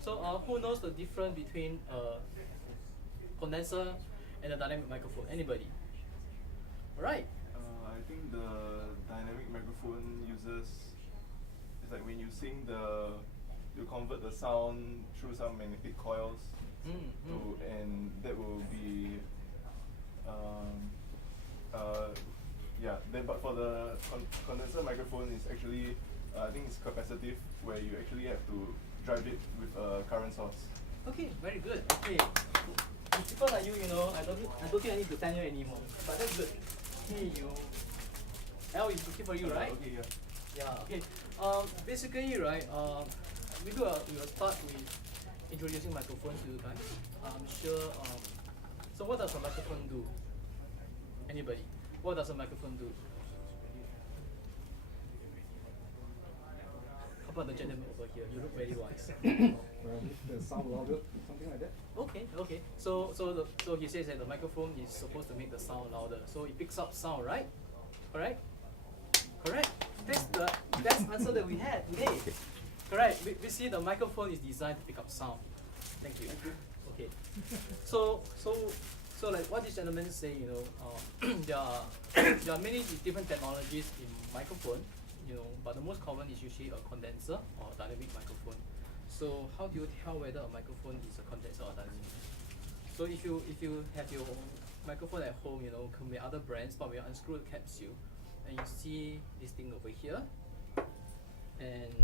So who knows the difference between a condenser and a dynamic microphone? Anybody? All right. I think the dynamic microphone uses, it's like when you sing you convert the sound through some magnetic coils, and that will be, yeah. Then, but for the condenser microphone, it's actually, I think it's capacitive, where you actually have to drive it with a current source. Okay, very good. Okay. With people like you, I don't think I need to thank you anymore. But that's good. Hey, L is okay for you, right? Okay, yeah. Yeah. Okay. Basically, right. We will start with introducing microphones to you guys. I'm sure. So what does a microphone do? Anybody? What does a microphone do? How about the gentleman over here? You look very wise. The sound louder, something like that. Okay. So he says that the microphone is supposed to make the sound louder. So it picks up sound, right? Correct? That's the best answer that we had today. Correct. We see the microphone is designed to pick up sound. Thank you. Okay. So like what this gentleman say, there are many different technologies in microphone, but the most common is usually a condenser or a dynamic microphone. So how do you tell whether a microphone is a condenser or dynamic? So if you have your microphone at home, come with other brands, but when you unscrew the capsule and you see this thing over here, and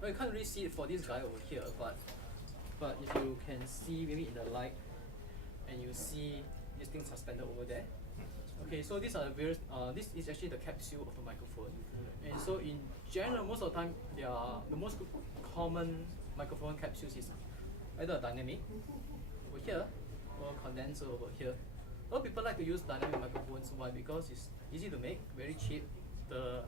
well, you can't really see it for this guy over here, but if you can see maybe in the light, and you see this thing suspended over there. Okay, so these are the various. This is actually the capsule of the microphone, and so in general, most of the time, the most common microphone capsules is either a dynamic over here or a condenser over here. A lot of people like to use dynamic microphones. Why? Because it's easy to make, very cheap. The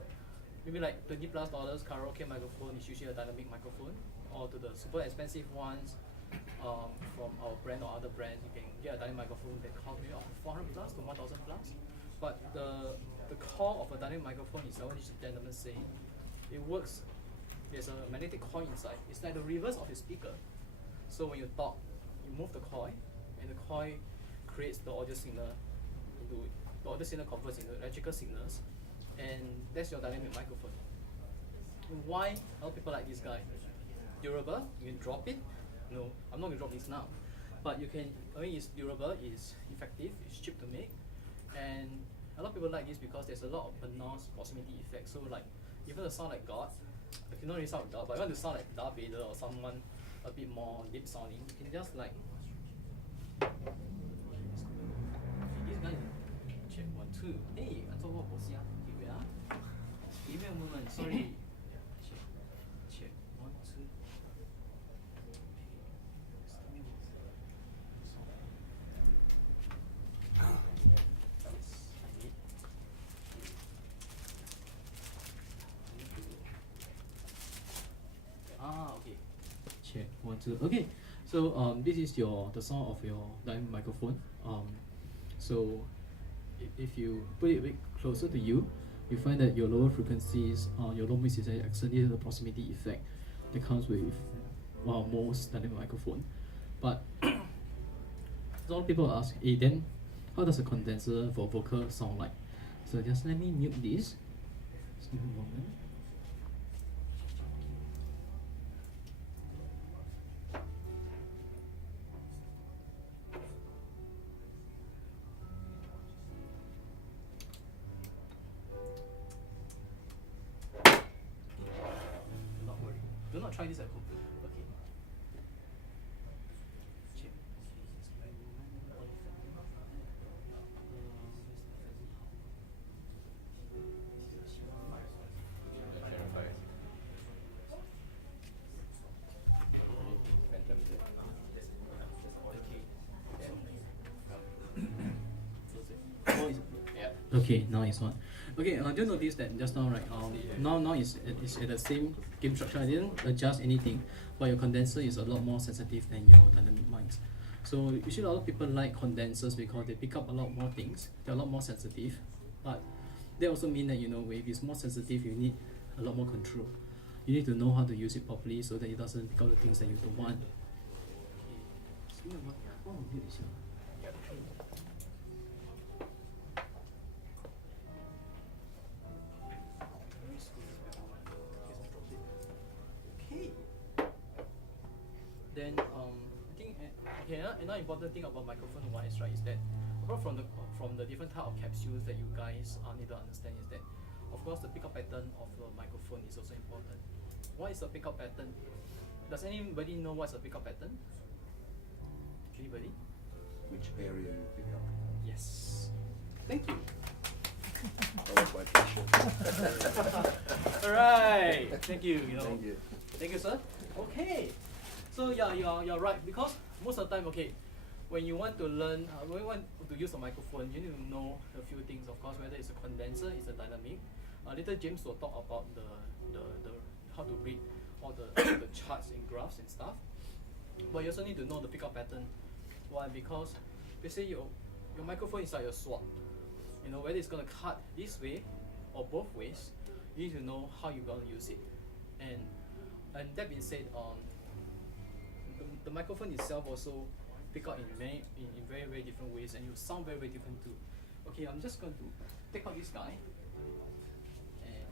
maybe like $20+ karaoke microphone is usually a dynamic microphone, or to the super expensive ones. From our brand or other brands, you can get a dynamic microphone that costs maybe $400+ to $1,000+. But the core of a dynamic microphone is what this gentleman saying. It works. There's a magnetic coil inside. It's like the reverse of a speaker. So when you talk, you move the coil, and the coil creates the audio signal. The audio signal converts into electrical signals, and that's your dynamic microphone. And why a lot of people like this guy? Durable. You can drop it. No, I'm not going to drop this now. But you can, it's durable, it's effective, it's cheap to make. And a lot of people like this because there's a lot of pronounced proximity effect. So like, if you want to sound like God, you don't really sound like God, but you want to sound like Darth Vader or someone a bit more deep sounding, you can just like, this guy, check 1, 2. Hey, I told what was here. Here we are. Give me a moment, sorry. Check 1, 2. Okay. Check 1, 2. Okay. So this is the sound of your dynamic microphone. So if you put it a bit closer to you, you find that your lower frequencies, your low mix is actually the proximity effect that comes with most dynamic microphone. But a lot of people ask, hey, then how does a condenser for vocal sound like? So just let me mute this. Just give me a moment. Do not try this at home. Okay. Check. Okay, now it's on. Okay, do you notice that just now, right? Now it's at the same game structure. I didn't adjust anything, but your condenser is a lot more sensitive than your dynamic mics. So usually a lot of people like condensers because they pick up a lot more things. They're a lot more sensitive, but they also mean that if it's more sensitive, you need a lot more control. you need to know how to use it properly so that it doesn't pick up the things that you don't want. Okay. Then I think another important thing about microphone wise, right, is that apart from the different type of capsules that you guys need to understand is that, of course, the pickup pattern of the microphone is also important. What is the pickup pattern? Does anybody know what's the pickup pattern? Anybody? Which area you pick up? Yes. Thank you. That was my question. All right. Thank you. Thank you. Thank you, sir. Okay. So yeah, you're right, because most of the time, okay, when you want to learn, when you want to use a microphone, you need to know a few things. Of course, whether it's a condenser, it's a dynamic. Later, James will talk about the how to read all the the charts and graphs and stuff. But you also need to know the pickup pattern. Why? Because basically your microphone is like a sword. You know, whether it's gonna cut this way or both ways, you need to know how you're gonna use it. And that being said, the microphone itself also pick up in very very different ways, and you sound very very different too. Okay, I'm just going to take out this guy. And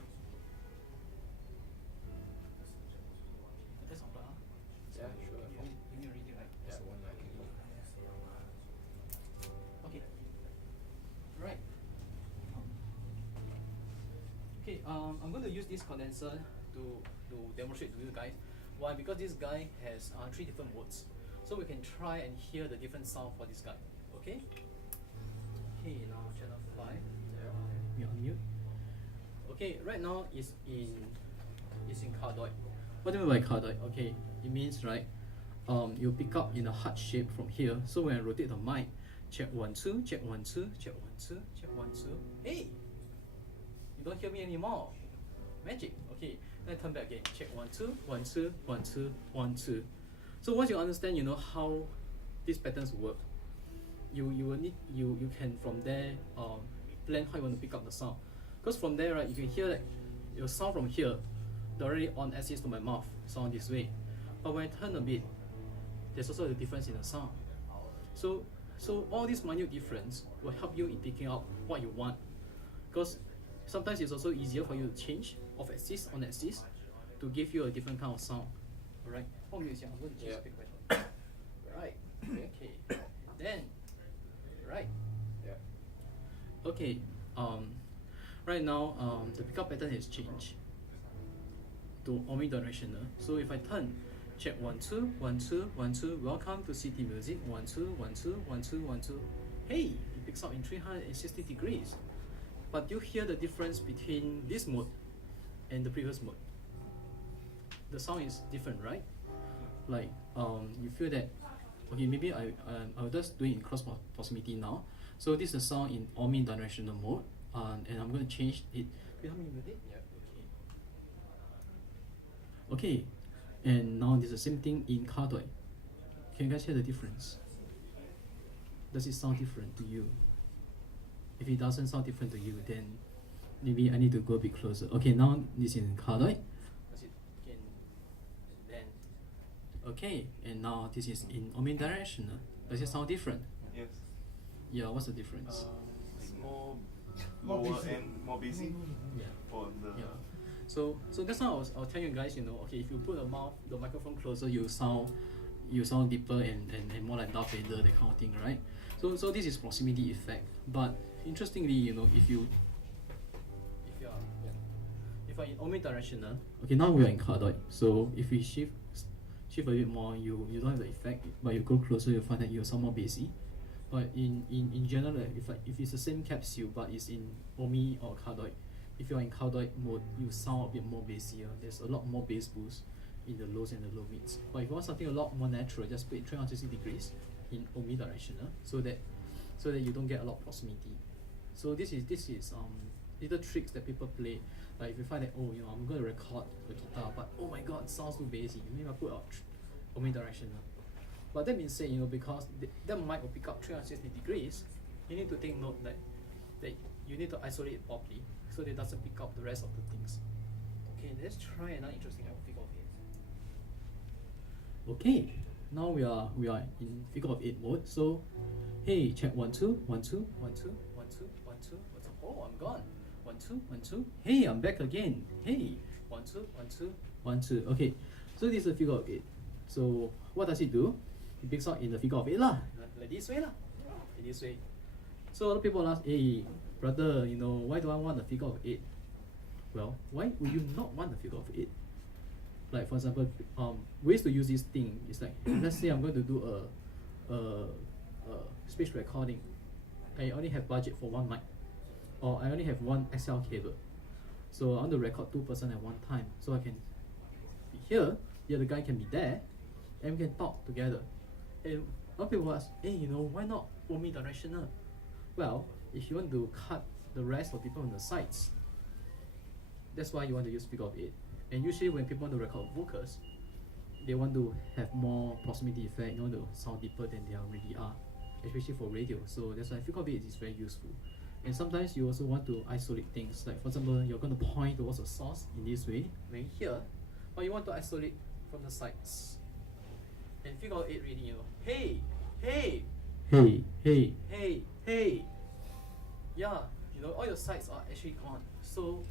that's all, huh? Yeah, sure. You need to read it, right? Yeah. Okay. Right. Okay. I'm going to use this condenser to demonstrate to you guys. Why? Because this guy has 3 different modes, so we can try and hear the different sound for this guy. Okay. Okay. Now channel 5. We unmute. Okay. Right now is in cardioid. What do you mean by cardioid? Okay. It means, right, you pick up in a heart shape from here. So when I rotate the mic, check 1 2, check 1 2, check 1 2, check 1 2. Hey, you don't hear me anymore. Magic. Okay, then I turn back again. Check 1 2, 1 2, 1 2, 1 2. So once you understand, you know how these patterns work, you will need you can from there plan how you want to pick up the sound. Because from there, right, you can hear that your sound from here directly on axis to my mouth, sound this way. But when I turn a bit, there's also a difference in the sound. So all this minute difference will help you in picking up what you want. Because sometimes it's also easier for you to change off axis on axis to give you a different kind of sound. Alright? I'm going to change the pattern. Right. Okay. Then. Right. Yeah. Okay. Right now, the pickup pattern has changed to omnidirectional. So if I turn, check 1 2, 1 2, 1 2. Welcome to City Music. 1 2, 1 2, 1 2, 1 2. Hey, it picks up in 360 degrees. But you hear the difference between this mode and the previous mode. The sound is different, right? Like you feel that. Okay, maybe I'll just do it in close proximity now. So this is the sound in omnidirectional mode, and I'm going to change it. Can you help me with it? Yeah. Okay, and now there's the same thing in cardioid. Can you guys hear the difference? Does it sound different to you? If it doesn't sound different to you, then maybe I need to go a bit closer. Okay, now this is in cardioid. Okay, and now this is in omnidirectional. Does it sound different? Yes. Yeah, what's the difference? It's more lower and more basic. Yeah. For the So that's why I was telling you guys, you know, okay, if you put the microphone closer, you sound deeper and more like Darth Vader, that kind of thing, right? So this is proximity effect. But interestingly, you know, if you're in omnidirectional, okay, now we are in cardioid. So if we shift a bit more, you don't have the effect, but you go closer, you find that you sound more bassy. But in general, if it's the same capsule but it's in omni or cardioid, if you're in cardioid mode, you sound a bit more bassier. There's a lot more bass boost in the lows and the low mids. But if you want something a lot more natural, just put it 360 degrees in omnidirectional, so that you don't get a lot of proximity. So this is little tricks that people play. Like if you find that, oh, you know, I'm going to record the guitar, but oh my god, it sounds too bassy, maybe I put out omnidirectional. But that being said, you know, because that mic will pick up 360 degrees, you need to take note that you need to isolate it properly so that it doesn't pick up the rest of the things. Okay, let's try another interesting figure of 8. Okay, now we are in figure of 8 mode. So, hey, check 1 2 1 2 1 2 1 2 1 2 1 2. Oh, I'm gone. 1 2 1 2. Hey, I'm back again. Hey, 1 2 1 2 1 2. Okay, so this is a figure of 8. So what does it do? It picks out in the figure of 8 lah, like this way lah, like this way. So a lot of people ask, hey brother, you know, why do I want a figure of 8? Well, why would you not want a figure of 8? Like for example, ways to use this thing is like, let's say I'm going to do a speech recording. I only have budget for one mic, or I only have one XL cable. So I want to record 2 person at one time. So I can be here, the other guy can be there, and we can talk together. And a lot of people ask, hey, you know, why not omnidirectional? Well, if you want to cut the rest of people on the sides, that's why you want to use figure of 8. And usually when people want to record vocals, they want to have more proximity effect, you want to sound deeper than they already are, especially for radio. So that's why figure of 8 is very useful. And sometimes you also want to isolate things. Like for example, you're going to point towards a source in this way, right here, but you want to isolate from the sides. And figure of 8 really, you know, hey, hey, hey, hey, hey, hey. Yeah, you know, all your sides are actually gone. So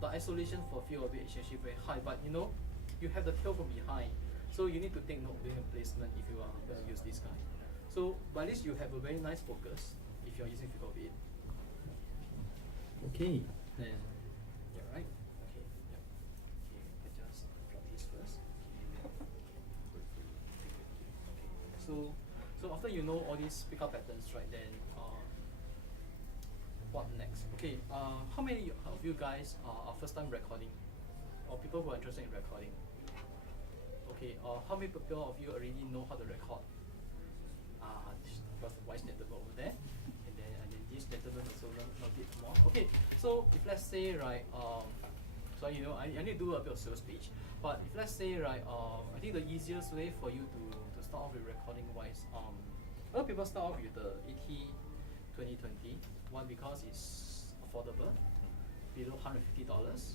the isolation for figure of 8 is actually very high, but you know, you have the tail from behind. So you need to take note during placement if you are going to use this guy. So by this you have a very nice focus if you're using figure of 8. Okay, then you're right. Okay, yeah. Okay, I just drop this first. Okay. So after you know all these pickup patterns, right? Then what next? Okay. How many of you guys are first time recording, or people who are interested in recording? Okay. How many people of you already know how to record? Because the vice gentleman over there, and then this gentleman also learn a bit more. Okay. So if let's say right, so you know I need to do a bit of sales pitch, but if let's say right, I think the easiest way for you to start off with recording wise, a lot of people start off with the AT2020. One, because it's affordable, below $150,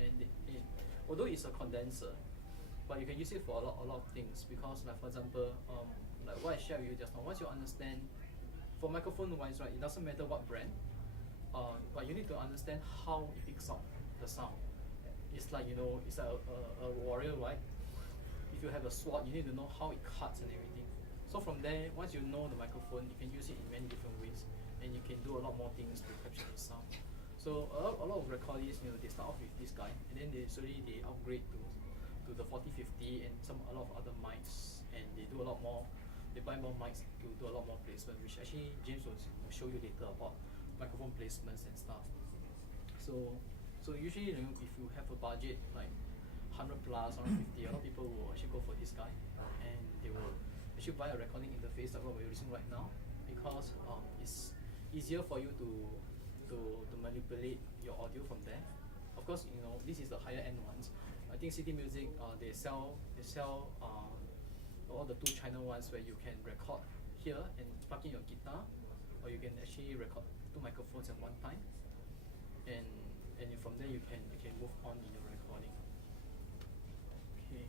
and although it's a condenser, but you can use it for a lot of things. Because like for example, like what I shared with you just now, once you understand, for microphone wise, right, it doesn't matter what brand, but you need to understand how it picks up the sound. It's like, you know, it's a warrior, right? If you have a sword, you need to know how it cuts and everything. So from there, once you know the microphone, you can use it in many different ways, and you can do a lot more things to capture the sound. So a lot of recordists, you know, they start off with this guy, and then they upgrade to the 4050 and a lot of other mics, and they do a lot more. They buy more mics to do a lot more placement, which actually James will show you later about microphone placements and stuff. So usually, you know, if you have a budget like 100 plus, 150, a lot of people will actually go for this guy, and they will actually buy a recording interface like what we're using right now, because it's easier for you to manipulate your audio from there. Of course, you know, this is the higher end ones. I think City Music, they sell all the 2 channel ones where you can record here and plug in your guitar, or you can actually record 2 microphones at one time, and from there you can move on in your recording. Okay.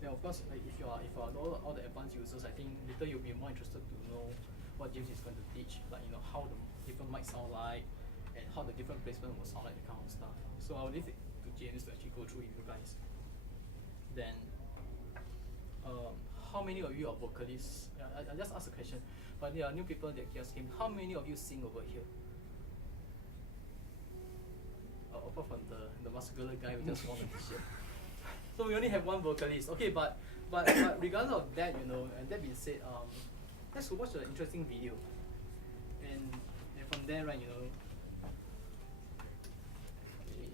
Now of course, like if you are all the advanced users, I think later you'll be more interested to know what James is going to teach, like, you know, how the different mics sound like, and how the different placement will sound like, that kind of stuff. So I'll leave it to James to actually go through with you guys. Then, how many of you are vocalists? I just asked a question, but there are new people that just came. How many of you sing over here? Apart from the muscular guy who just won the t-shirt. So we only have one vocalist. Okay, but regardless of that, you know, and that being said, let's watch an interesting video, and from there, right, you know. Okay,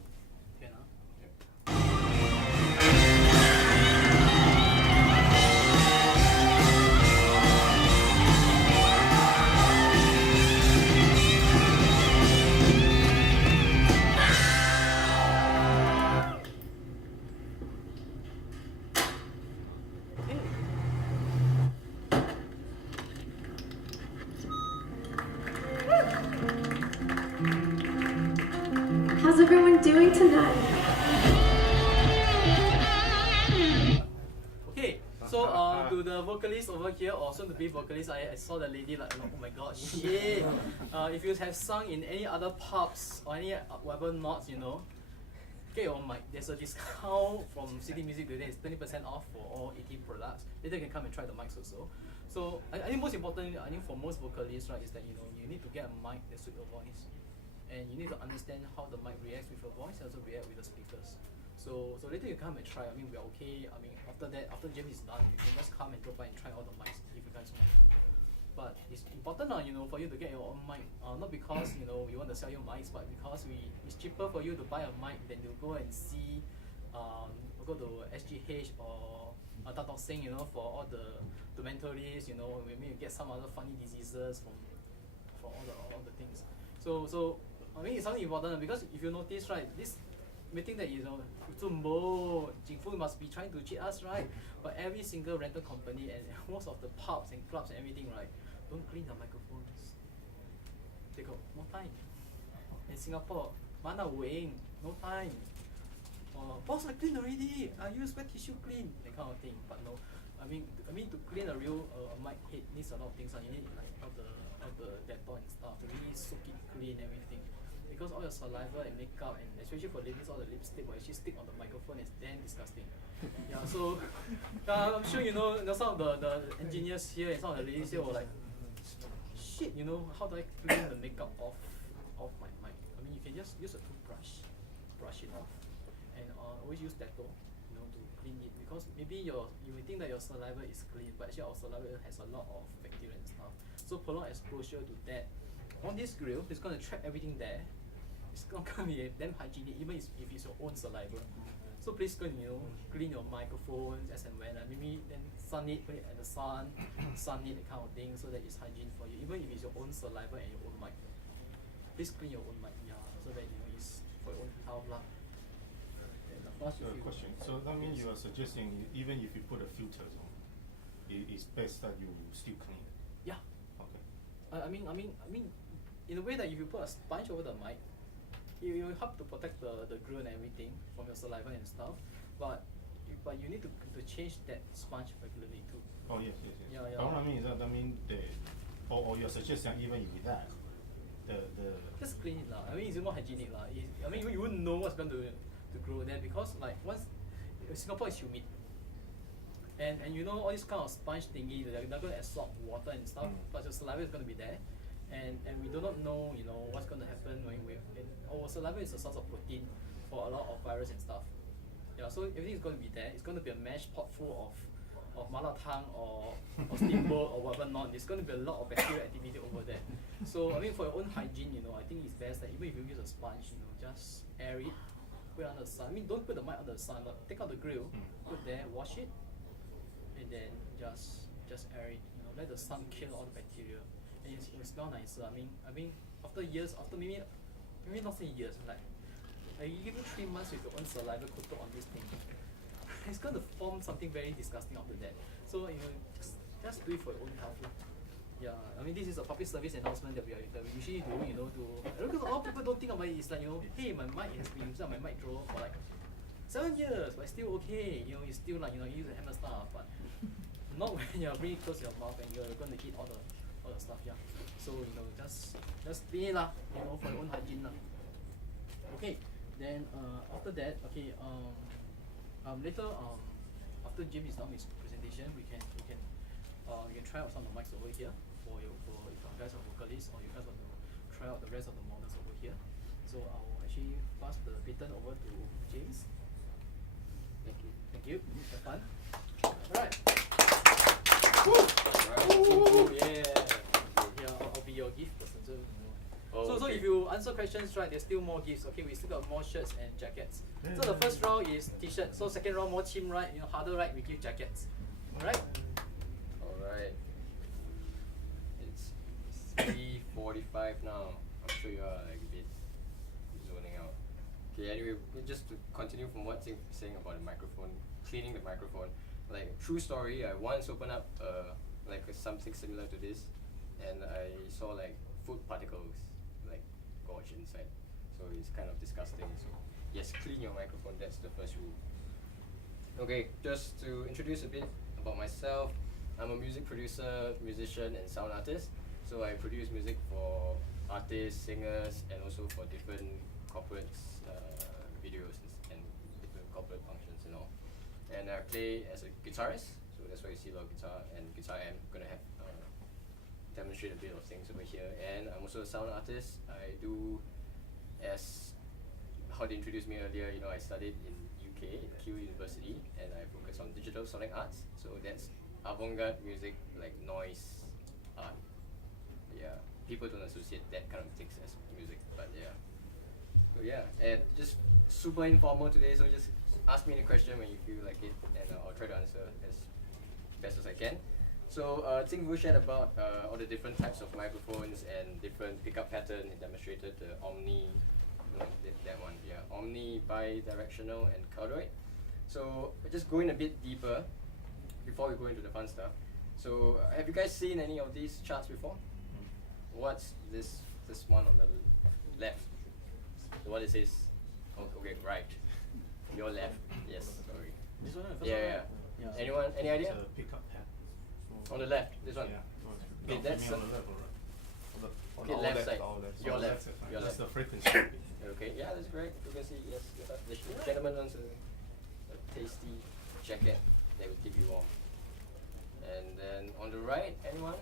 How's everyone doing tonight? So to the vocalist over here, or soon to be vocalist, I saw the lady like, oh my god, shit. If you have sung in any other pubs or any whatever nots, get your mic. There's a discount from City Music today. It's 20% off for all 18 products. Later you can come and try the mics also. So I think most importantly, I think for most vocalists, right, is that you need to get a mic that suits your voice, and you need to understand how the mic reacts with your voice and also react with the speakers. So later you come and try. I mean, we're okay. I mean, after that, after James is done, you can just come and drop by and try all the mics if you guys want to. But it's important, for you to get your own mic. Not because we want to sell you mics, but because it's cheaper for you to buy a mic than to go and see, go to SGH or Tatok Sing, for all the mentalists, maybe you get some other funny diseases from all the things. So I mean, it's something important because if you notice, right, this meeting that Jingfu must be trying to cheat us, right? But every single rental company and most of the pubs and clubs and everything, right, don't clean the microphones. They got no time. In Singapore, mana wing, no time. Boss, I clean already. I use wet tissue clean, that kind of thing. But no, I mean to clean a real mic head needs a lot of things. You need like all the Dettol and stuff to really soak it clean everything. Because all your saliva and makeup, and especially for ladies, all the lipstick will actually stick on the microphone. It's damn disgusting. Yeah, so I'm sure some of the engineers here and some of the ladies here were like, shit, how do I clean the makeup off my mic? I mean, you can just use a toothbrush, brush it off, and always use Dettol, to clean it. Because maybe you think that your saliva is clean, but actually our saliva has a lot of bacteria and stuff. So prolonged exposure to that on this grill, it's going to trap everything there. It's not going to be damn hygienic, even if it's your own saliva. So please go and clean your microphones as and when. Maybe then sun it, put it at the sun it, that kind of thing, so that it's hygiene for you. Even if it's your own saliva and your own mic, please clean your own mic, so that it's for your own health lah. Question. So that means you are suggesting even if you put a filter on, it's best that you still clean. Yeah. Okay. I mean, in a way that if you put a sponge over the mic, it will help to protect the grill and everything from your saliva and stuff. But you need to change that sponge regularly too. Oh yes. Yeah. But what I mean is that or you're suggesting even with that, the just clean it lah. I mean, it's more hygienic lah. I mean, you wouldn't know what's going to grow there because like once Singapore is humid. And all this kind of sponge thingy, they're not going to absorb water and stuff, but your saliva is going to be there. And we do not know, what's going to happen when our saliva is a source of protein for a lot of virus and stuff. Yeah, so everything is going to be there. It's going to be a mash pot full of mala tang or steamboat or whatever not. There's going to be a lot of bacterial activity over there. So I mean, for your own hygiene, I think it's best that even if you use a sponge, just air it, put it under the sun. I mean, don't put the mic under the sun, but take out the grill, put there, wash it, and then just air it. Let the sun kill all the bacteria, and it will smell nicer. I mean, after years, maybe not say years, like you give it 3 months with your own saliva coated on this thing, it's going to form something very disgusting after that. So just do it for your own health. Yeah, I mean, this is a public service announcement that we usually do. Because a lot of people don't think about it. It's like hey, my mic has been used on my mic drawer for like 7 years, but it's still okay. It's still like you use the hammer stuff, but not when you're really close to your mouth and you're going to eat all the stuff. Yeah. So just clean it lah. For your own hygiene lah. Okay. Then after that, okay. Later after Jim is done with his presentation, we can try out some of the mics over here for if you guys are vocalists or you guys want to try out the rest of the models over here. So I'll actually pass the baton over to James. Thank you. Have fun. Alright. Woo! Yeah, I'll be your gift person. So if you answer questions right, there's still more gifts. Okay, we still got more shirts and jackets. So the first round is t-shirt. So second round more team right, harder right, we give jackets. Alright? Alright. It's 3:45 now. I'm sure you are like a bit zoning out. Okay, anyway, just to continue from what Ting was saying about the microphone, cleaning the microphone. Like, true story, I once opened up something similar to this, and I saw like food particles like gorge inside. So it's kind of disgusting. So yes, clean your microphone, that's the first rule. Okay, just to introduce a bit about myself, I'm a music producer, musician, and sound artist. So I produce music for artists, singers, and also for different corporates, videos and different corporate functions and all. And I play as a guitarist, so that's why you see a lot of guitar and guitar amp. I'm gonna have demonstrate a bit of things over here. And I'm also a sound artist. I do, as how they introduced me earlier, you know, I studied in UK, in Kew University, and I focus on digital sonic arts. So that's avant-garde music, like noise art. Yeah, people don't associate that kind of things as music, but yeah. So yeah, and just super informal today, so just ask me any question when you feel like it, and I'll try to answer as best as I can. So I think we'll chat about all the different types of microphones and different pickup pattern. It demonstrated the omni, no, that one, yeah, omni, bi-directional, and cardioid. So just going a bit deeper before we go into the fun stuff. So have you guys seen any of these charts before? What's this one on the left? The one that says, oh, okay, right. Your left, yes, sorry. This one, the first Yeah, one? yeah. Anyone, any idea? It's a pickup pad. On the left, this one. Yeah. Okay, that's on the left or right? Okay, left side. Your left. Your That's left. the frequency. Okay, yeah, that's correct. Frequency, yes. The gentleman wants a tasty jacket that will keep you warm. And then on the right, anyone?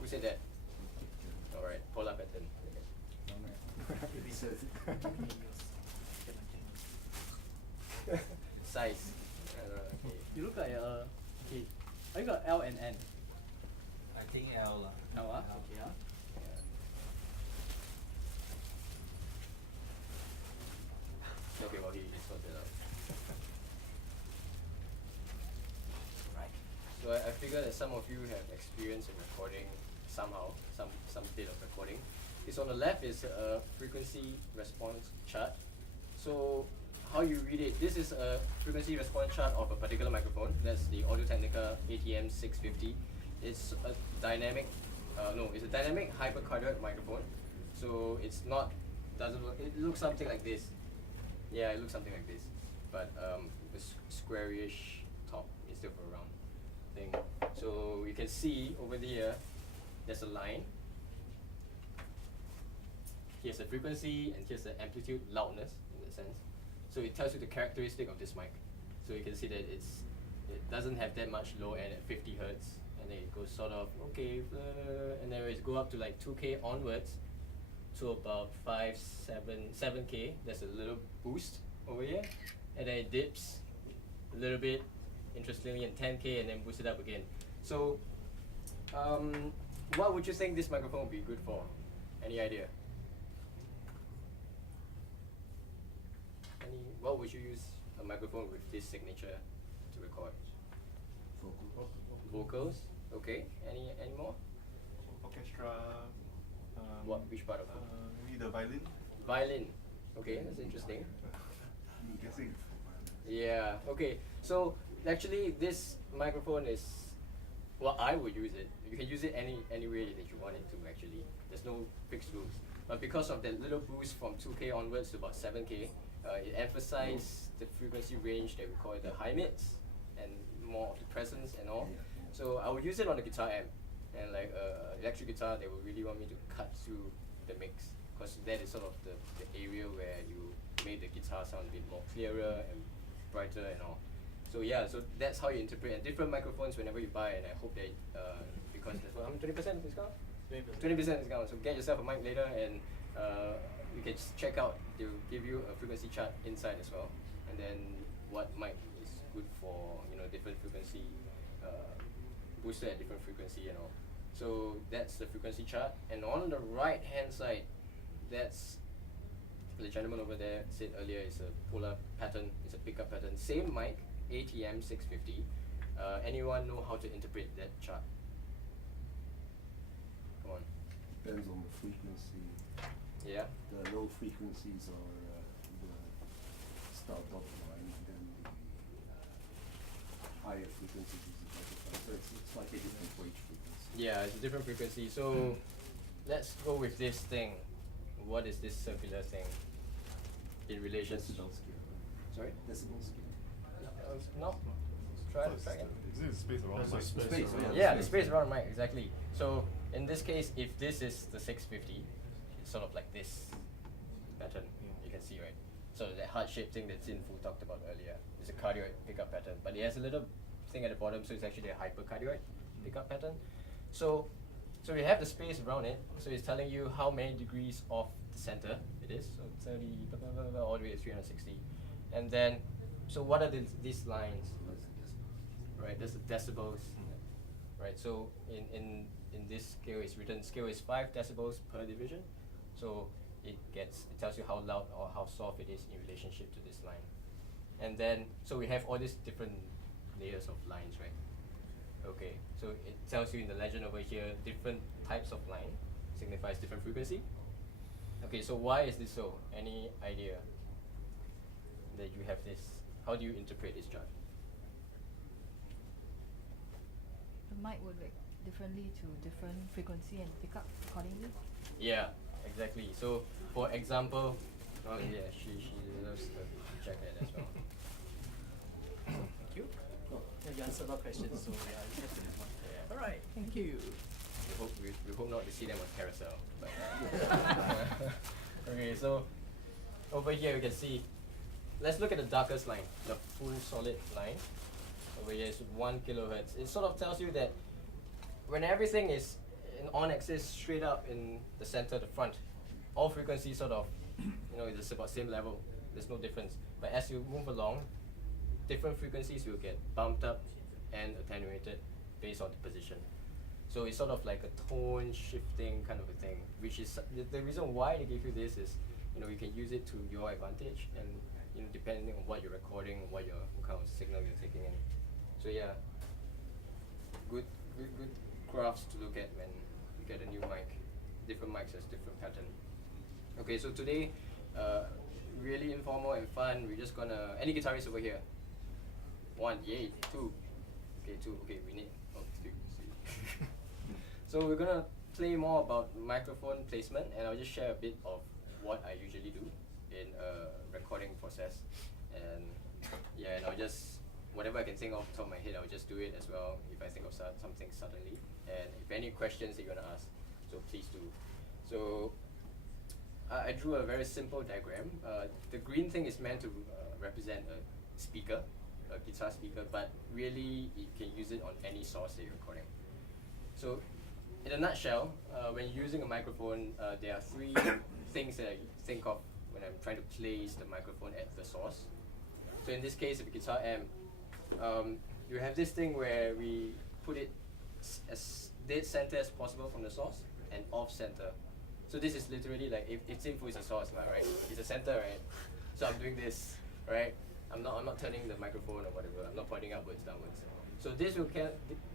Who said that? Alright, polar pattern. Size. Okay. You look like okay. I got L and N. I think L lah. L, okay, Yeah. Okay, well, he sorted it out. Right. So I figure that some of you have experience in recording somehow, some bit of recording. It's on the left is a frequency response chart. So how you read it, this is a frequency response chart of a particular microphone. That's the Audio-Technica ATM 650. It's a dynamic, it's a dynamic hypercardioid microphone. So it's not, doesn't look, it looks something like this. Yeah, it looks something like this, but a squarish top instead of a round thing. So you can see over there, there's a line. Here's the frequency and here's the amplitude, loudness in a sense. So it tells you the characteristic of this mic. So you can see that it doesn't have that much low end at 50 hertz, and then it goes sort of okay, and then it go up to like 2K onwards to about 7K. There's a little boost over here, and then it dips a little bit, interestingly, in 10K, and then boost it up again. So, what would you think this microphone would be good for? Any idea? What would you use a microphone with this signature to record? Vocals. Okay. Any more? Orchestra. Which part of it? Maybe the violin. Violin. Okay, that's interesting. I'm guessing. Yeah. Okay. So actually, this microphone is, well, I would use it. You can use it any way that you want it to. Actually, there's no fixed rules. But because of that little boost from 2K onwards to about 7K, it emphasized the frequency range that we call it the high mids and more of the presence and all. So I would use it on the guitar amp, and like electric guitar, they would really want me to cut through the mix, because that is sort of the area where you make the guitar sound a bit more clearer and brighter and all. So yeah, so that's how you interpret. And different microphones whenever you buy, and I hope that because there's 20% discount. 20% discount. So get yourself a mic later, and you can just check out. They'll give you a frequency chart inside as well, and then what mic is good for different frequency, boosted at different frequency and all. So that's the frequency chart, and on the right hand side, that's the gentleman over there said earlier. It's a polar pattern. It's a pickup pattern. Same mic, ATM 650. Anyone know how to interpret that chart? Come on. Depends on the frequency. Yeah. The low frequencies are the start off line, and then the higher frequencies is the butterfly. So it's like a different for each frequency. Yeah, it's a different frequency. So let's go with this thing. What is this circular thing in relation? Decibel scale. Sorry. Decibel scale. the space space, around. Yeah, the space around the mic, exactly. So in this case, if this is the 650, it's sort of like this pattern. You can see, right? So that heart-shaped thing that Fu talked about earlier is a cardioid pickup pattern, but it has a little thing at the bottom, so it's actually a hypercardioid pickup pattern. So we have the space around it, so it's telling you how many degrees off the center it is. So 30, blah, blah, blah, blah, all the way to 360. And then, so what are these lines? Right, there's the decibels. Right, so in this scale, it's written scale is 5 decibels per division. So it tells you how loud or how soft it is in relationship to this line. And then, so we have all these different layers of lines, right? Okay, so it tells you in the legend over here, different types of line signifies different frequency. Okay, so why is this so? Any idea that you have this? How do you interpret this chart? The mic would react differently to different frequency and pick up accordingly. Yeah, exactly. So, for example, oh yeah, she loves to check that as well. Thank you. Yeah, you answered a lot of questions, so yeah, you have to have one. Yeah. All right, thank you. We hope not to see them on carousel. But, okay, so over here we can see. Let's look at the darkest line, the full solid line. Over here is 1 kilohertz. It sort of tells you that when everything is on axis straight up in the center, the front, all frequencies sort of, it's about same level. There's no difference. But as you move along, different frequencies will get bumped up and attenuated based on the position. So it's sort of like a tone shifting kind of a thing, which is the reason why they give you this is, you can use it to your advantage, and depending on what you're recording, what kind of signal you're taking in. So yeah, good graphs to look at when you get a new mic. Different mics has different pattern. Okay, so today, really informal and fun. We're just gonna, any guitarists over here? 1, yay, 2. Okay, 2, okay, we need, 3. So we're gonna play more about microphone placement, and I'll just share a bit of what I usually do in a recording process. And yeah, and I'll just, whatever I can think off the top of my head, I'll just do it as well if I think of something suddenly. And if any questions that you're gonna ask, so please do. So I drew a very simple diagram. The green thing is meant to represent a speaker, a guitar speaker, but really you can use it on any source that you're recording. So in a nutshell, when you're using a microphone, there are 3 things that I think of when I'm trying to place the microphone at the source. So in this case, of a guitar amp, you have this thing where we put it as dead center as possible from the source and off center. So this is literally like, if Fu is a source, right? It's a center, right? So I'm doing this, right? I'm not turning the microphone or whatever. I'm not pointing upwards, downwards. So this will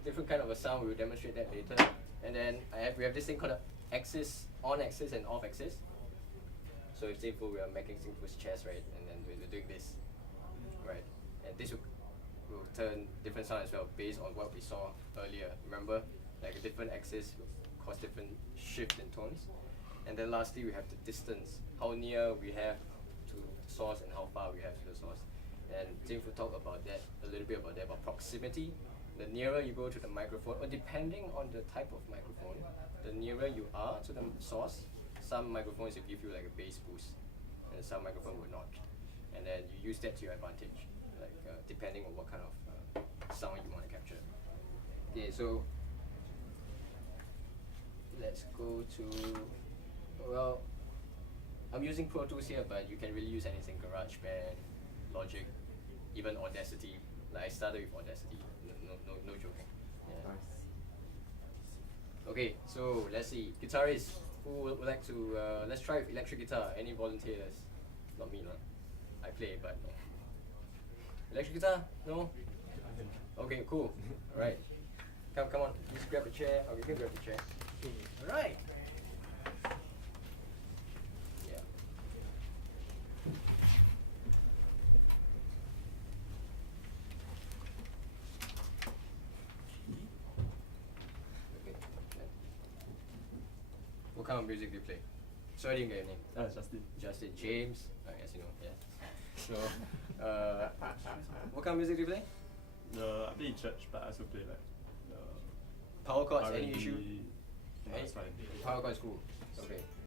different kind of a sound. We will demonstrate that later. And then we have this thing called axis, on axis and off axis. So if Fu, we are making Fu's chest, right? And then we're doing this, right? And this will turn different sound as well based on what we saw earlier. Remember, like a different axis will cause different shift in tones. And then lastly, we have the distance, how near we have to the source and how far we have to the source. And James will talk about that, a little bit about that, about proximity. The nearer you go to the microphone, or depending on the type of microphone, the nearer you are to the source, some microphones will give you like a bass boost, and some microphone will not. And then you use that to your advantage, like depending on what kind of sound you want to capture. Okay, so let's go to, well, I'm using Pro Tools here, but you can really use anything, GarageBand, Logic, even Audacity. Like I started with Audacity, no joking. Yeah. Okay, so let's see. Guitarists who would like to, let's try with electric guitar. Any volunteers? Not me, no. I play, but no. Electric guitar? No? Okay, cool. Alright. Come on, just grab a chair. Okay, you can grab a chair. Alright. Yeah. Okay. What kind of music do you play? Sorry, I didn't get your name. Justin. Justin. James. I guess you know, yeah. So, what kind of music do you play? I play in church, but I also play like Power cords, any R&D, issue? no, it's fine. Power cord is cool.